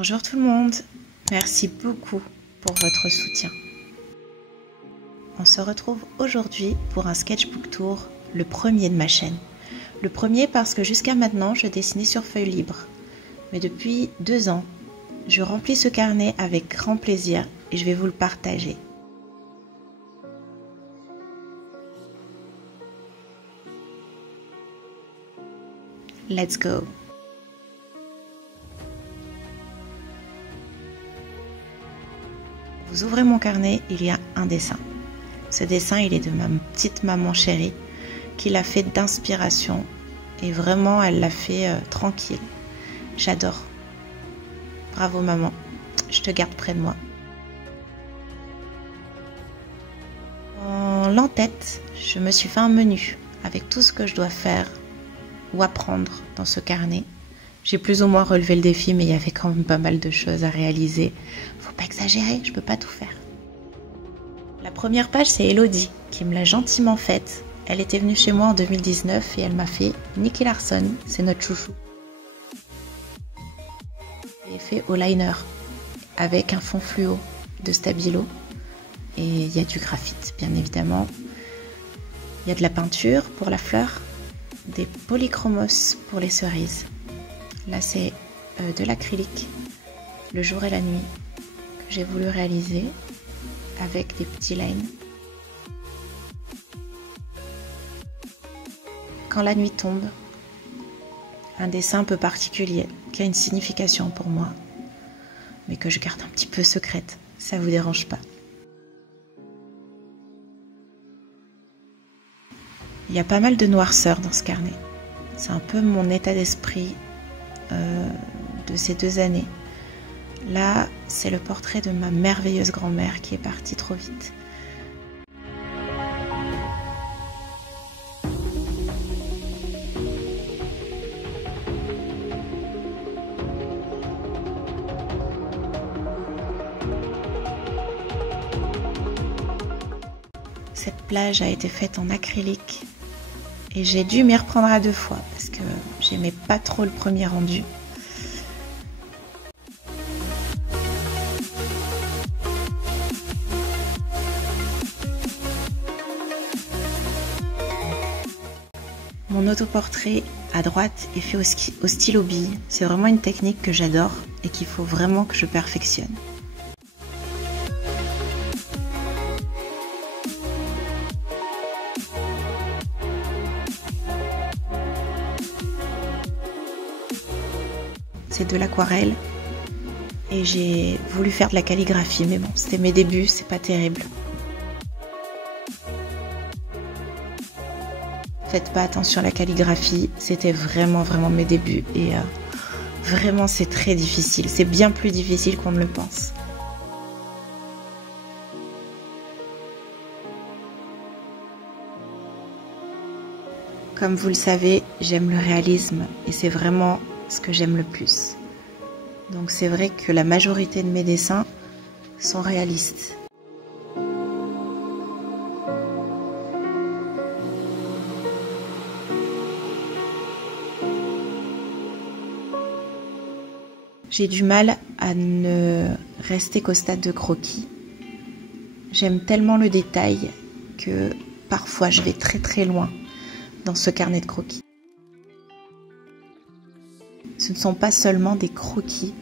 Bonjour tout le monde, merci beaucoup pour votre soutien. On se retrouve aujourd'hui pour un sketchbook tour, le premier de ma chaîne. Le premier parce que jusqu'à maintenant je dessinais sur feuille libre. Mais depuis 2 ans, je remplis ce carnet avec grand plaisir et je vais vous le partager. Let's go! Vous ouvrez mon carnet, il y a un dessin. Ce dessin, il est de ma petite maman chérie qui l'a fait d'inspiration et vraiment, elle l'a fait tranquille. J'adore. Bravo maman, je te garde près de moi. En l'en-tête, je me suis fait un menu avec tout ce que je dois faire ou apprendre dans ce carnet. J'ai plus ou moins relevé le défi, mais il y avait quand même pas mal de choses à réaliser. Faut pas exagérer, je peux pas tout faire. La première page, c'est Elodie qui me l'a gentiment faite. Elle était venue chez moi en 2019 et elle m'a fait Nicky Larson, c'est notre chouchou. J'ai fait au liner avec un fond fluo de Stabilo et il y a du graphite, bien évidemment. Il y a de la peinture pour la fleur, des polychromos pour les cerises. Là, c'est de l'acrylique, le jour et la nuit, que j'ai voulu réaliser avec des petits lines. Quand la nuit tombe, un dessin un peu particulier, qui a une signification pour moi, mais que je garde un petit peu secrète, ça vous dérange pas. Il y a pas mal de noirceur dans ce carnet. C'est un peu mon état d'esprit de ces 2 années. Là, c'est le portrait de ma merveilleuse grand-mère qui est partie trop vite. Cette plage a été faite en acrylique et j'ai dû m'y reprendre à 2 fois parce que j'aimais pas trop le premier rendu. Mon autoportrait à droite est fait au stylo bille. C'est vraiment une technique que j'adore et qu'il faut vraiment que je perfectionne. C'est de l'aquarelle et j'ai voulu faire de la calligraphie, mais bon, c'était mes débuts, c'est pas terrible. Faites pas attention à la calligraphie, c'était vraiment mes débuts et vraiment c'est très difficile, c'est bien plus difficile qu'on ne le pense. Comme vous le savez, j'aime le réalisme et c'est vraiment ce que j'aime le plus. Donc c'est vrai que la majorité de mes dessins sont réalistes. J'ai du mal à ne rester qu'au stade de croquis. J'aime tellement le détail que parfois je vais très loin dans ce carnet de croquis. Ce ne sont pas seulement des croquis,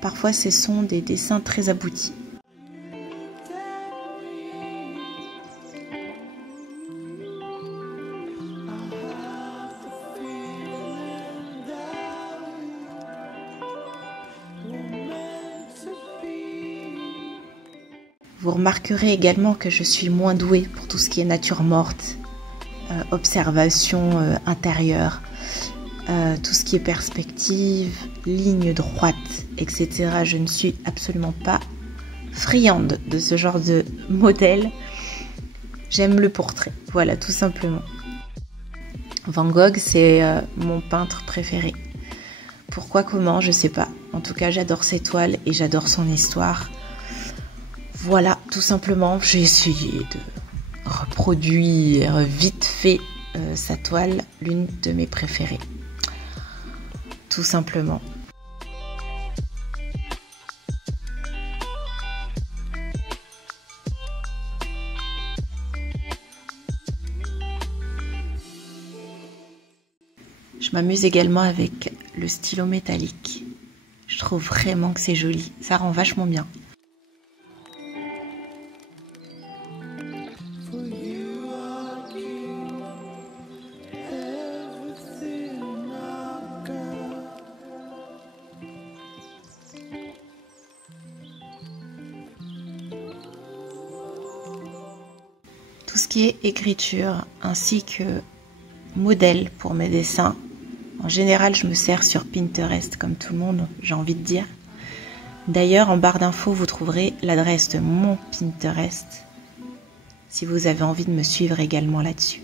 parfois ce sont des dessins très aboutis. Vous remarquerez également que je suis moins douée pour tout ce qui est nature morte, observation intérieure, tout ce qui est perspective, ligne droite, etc. Je ne suis absolument pas friande de ce genre de modèle. J'aime le portrait, voilà, tout simplement. Van Gogh, c'est mon peintre préféré. Pourquoi, comment, je sais pas. En tout cas, j'adore ses toiles et j'adore son histoire. Voilà, tout simplement, j'ai essayé de reproduire vite fait sa toile, l'une de mes préférées. Tout simplement. Je m'amuse également avec le stylo métallique. Je trouve vraiment que c'est joli, ça rend vachement bien. Tout ce qui est écriture ainsi que modèle pour mes dessins, en général je me sers sur Pinterest comme tout le monde, j'ai envie de dire. D'ailleurs en barre d'infos vous trouverez l'adresse de mon Pinterest si vous avez envie de me suivre également là-dessus.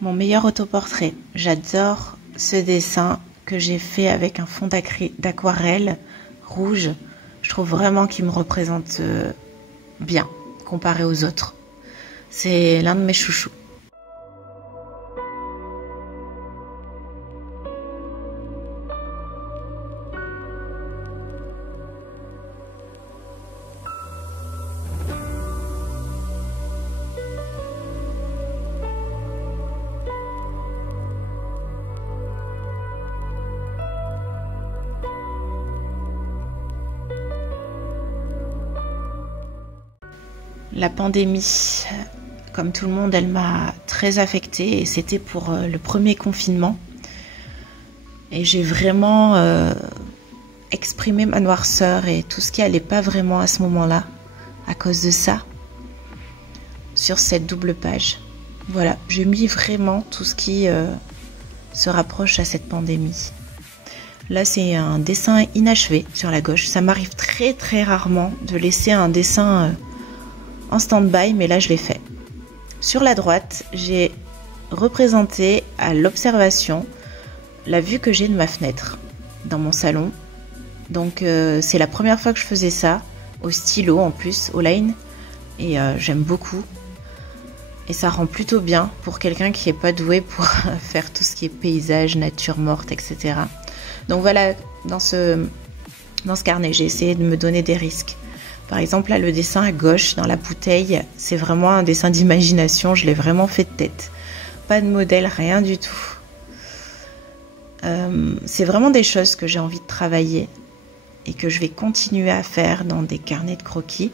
Mon meilleur autoportrait, j'adore ce dessin que j'ai fait avec un fond d'aquarelle rouge. Je trouve vraiment qu'il me représente bien comparé aux autres. C'est l'un de mes chouchous. La pandémie, comme tout le monde, elle m'a très affectée et c'était pour le premier confinement. Et j'ai vraiment exprimé ma noirceur et tout ce qui allait pas vraiment à ce moment-là, à cause de ça, sur cette double page. Voilà, j'ai mis vraiment tout ce qui se rapproche à cette pandémie. Là, c'est un dessin inachevé sur la gauche. Ça m'arrive très très rarement de laisser un dessin en stand-by, mais là je l'ai fait. Sur la droite, j'ai représenté à l'observation la vue que j'ai de ma fenêtre dans mon salon. Donc c'est la première fois que je faisais ça, au stylo en plus, au line, et j'aime beaucoup. Et ça rend plutôt bien pour quelqu'un qui n'est pas doué pour faire tout ce qui est paysage, nature morte, etc. Donc voilà, dans ce carnet, j'ai essayé de me donner des risques. Par exemple, là, le dessin à gauche, dans la bouteille, c'est vraiment un dessin d'imagination. Je l'ai vraiment fait de tête. Pas de modèle, rien du tout. C'est vraiment des choses que j'ai envie de travailler et que je vais continuer à faire dans des carnets de croquis.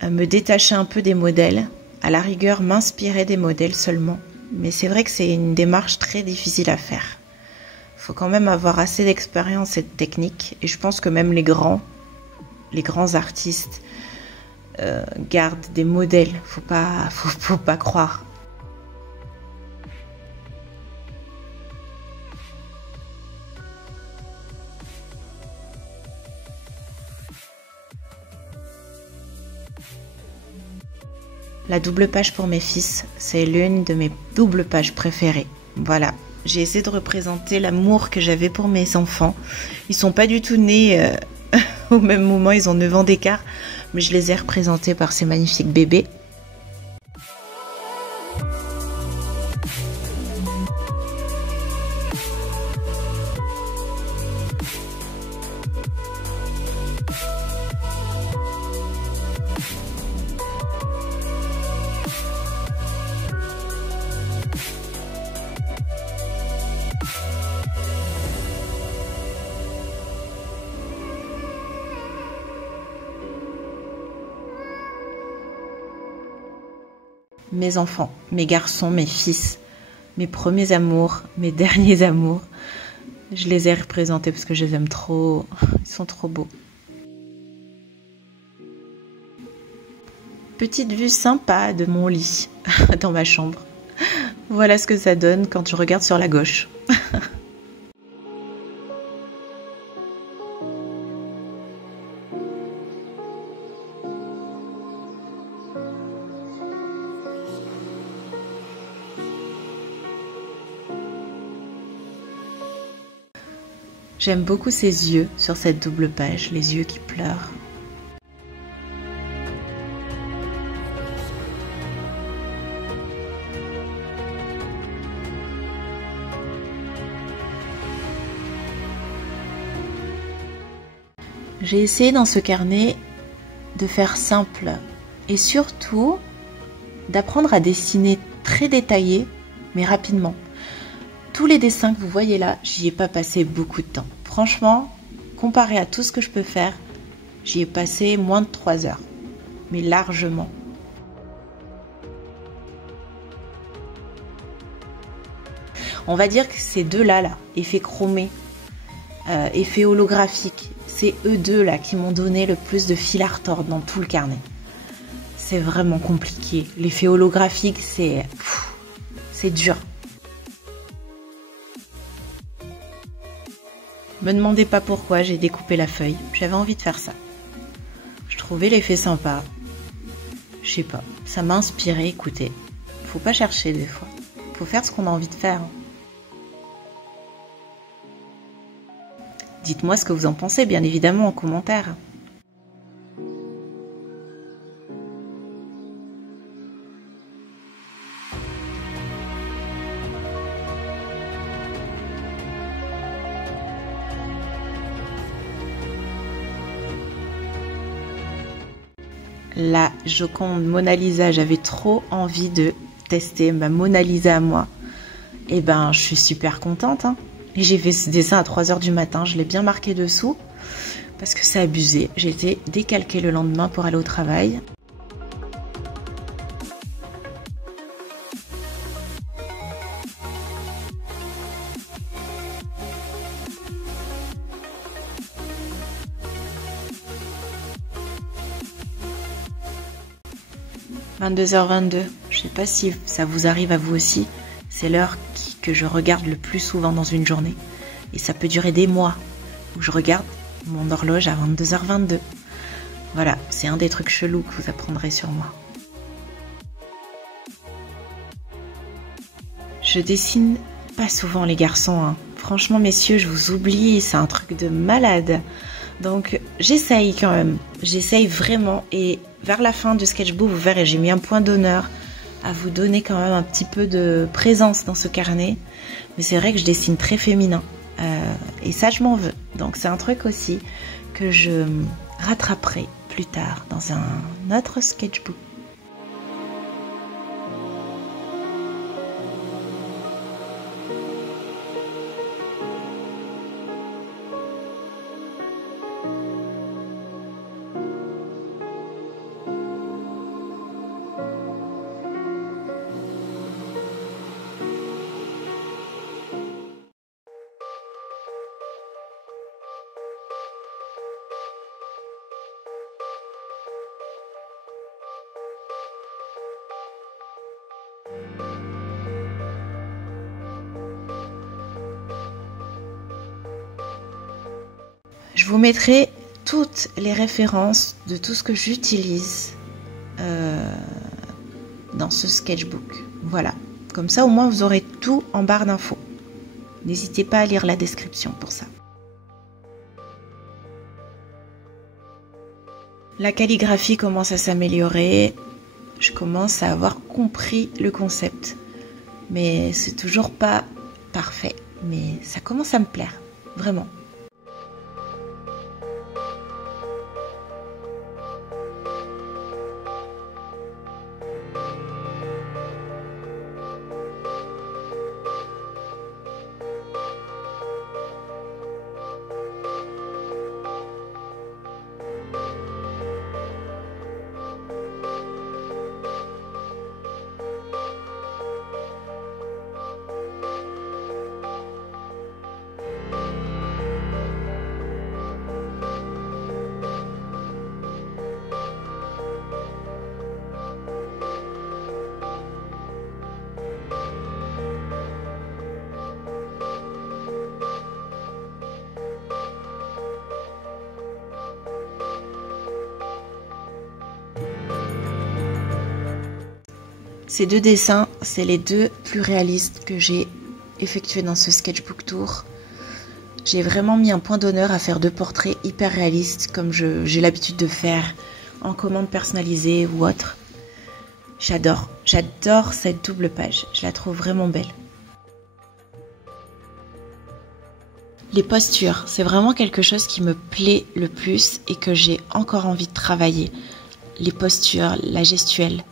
Me détacher un peu des modèles. À la rigueur, m'inspirer des modèles seulement. Mais c'est vrai que c'est une démarche très difficile à faire. Il faut quand même avoir assez d'expérience et de technique. Et je pense que même les grands artistes gardent des modèles, faut pas croire. La double page pour mes fils, c'est l'une de mes doubles pages préférées. Voilà, j'ai essayé de représenter l'amour que j'avais pour mes enfants. Ils sont pas du tout nés au même moment, ils ont 9 ans d'écart, mais je les ai représentés par ces magnifiques bébés. mes enfants, mes garçons, mes fils, mes premiers amours, mes derniers amours. Je les ai représentés parce que je les aime trop. Ils sont trop beaux. Petite vue sympa de mon lit dans ma chambre. Voilà ce que ça donne quand je regarde sur la gauche. J'aime beaucoup ses yeux sur cette double page, les yeux qui pleurent. J'ai essayé dans ce carnet de faire simple et surtout d'apprendre à dessiner très détaillé mais rapidement. Tous les dessins que vous voyez là, j'y ai pas passé beaucoup de temps. Franchement, comparé à tout ce que je peux faire, j'y ai passé moins de 3 heures, mais largement. On va dire que ces deux-là, effet chromé, effet holographique, c'est eux deux là qui m'ont donné le plus de fil à retordre dans tout le carnet. C'est vraiment compliqué. L'effet holographique, c'est dur. Me demandez pas pourquoi j'ai découpé la feuille. J'avais envie de faire ça. Je trouvais l'effet sympa. Je sais pas. Ça m'a inspiré. Écoutez, faut pas chercher des fois. Faut faire ce qu'on a envie de faire. Dites-moi ce que vous en pensez, bien évidemment, en commentaire. La Joconde Mona Lisa, j'avais trop envie de tester ma Mona Lisa à moi. Et ben, je suis super contente. Et j'ai fait ce dessin à 3 h du matin, je l'ai bien marqué dessous, parce que c'est abusé. J'ai été décalquée le lendemain pour aller au travail. « 22h22 », je sais pas si ça vous arrive à vous aussi, c'est l'heure que je regarde le plus souvent dans une journée. Et ça peut durer des mois où je regarde mon horloge à 22h22. Voilà, c'est un des trucs chelous que vous apprendrez sur moi. Je dessine pas souvent les garçons. Franchement, messieurs, je vous oublie, c'est un truc de malade. Donc, j'essaye quand même. J'essaye vraiment. Et vers la fin du sketchbook, vous verrez, j'ai mis un point d'honneur à vous donner quand même un petit peu de présence dans ce carnet. Mais c'est vrai que je dessine très féminin. Et ça, je m'en veux. Donc, c'est un truc aussi que je rattraperai plus tard dans un autre sketchbook. Je vous mettrai toutes les références de tout ce que j'utilise dans ce sketchbook. Voilà, comme ça au moins vous aurez tout en barre d'infos. N'hésitez pas à lire la description pour ça. La calligraphie commence à s'améliorer. Je commence à avoir compris le concept. Mais c'est toujours pas parfait. Mais ça commence à me plaire, vraiment. Ces 2 dessins, c'est les 2 plus réalistes que j'ai effectués dans ce sketchbook tour. J'ai vraiment mis un point d'honneur à faire 2 portraits hyper réalistes comme j'ai l'habitude de faire en commande personnalisée ou autre. J'adore cette double page, je la trouve vraiment belle. Les postures, c'est vraiment quelque chose qui me plaît le plus et que j'ai encore envie de travailler. Les postures, la gestuelle.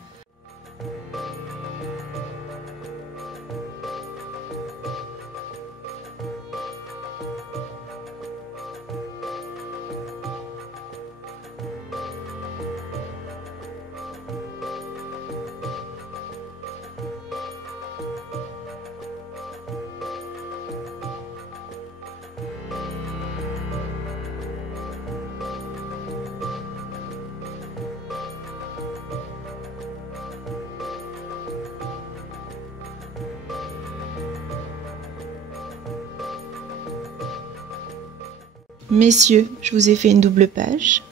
Messieurs, je vous ai fait une double page.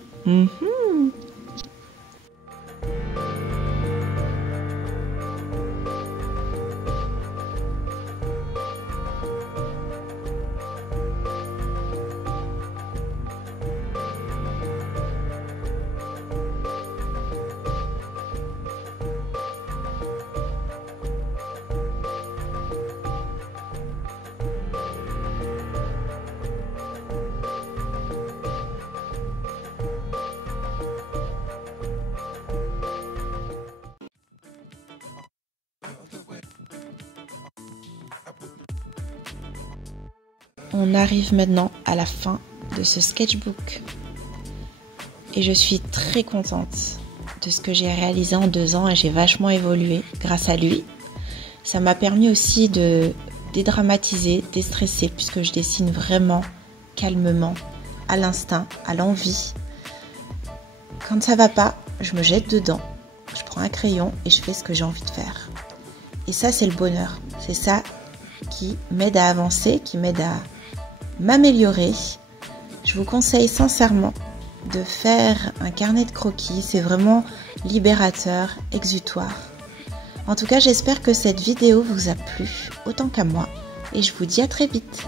On arrive maintenant à la fin de ce sketchbook et je suis très contente de ce que j'ai réalisé en 2 ans et j'ai vachement évolué grâce à lui. Ça m'a permis aussi de dédramatiser, déstresser puisque je dessine vraiment calmement, à l'instinct, à l'envie. Quand ça va pas, je me jette dedans, je prends un crayon et je fais ce que j'ai envie de faire. Et ça, c'est le bonheur. C'est ça qui m'aide à avancer, qui m'aide à m'améliorer. Je vous conseille sincèrement de faire un carnet de croquis, c'est vraiment libérateur, exutoire. En tout cas, j'espère que cette vidéo vous a plu autant qu'à moi et je vous dis à très vite.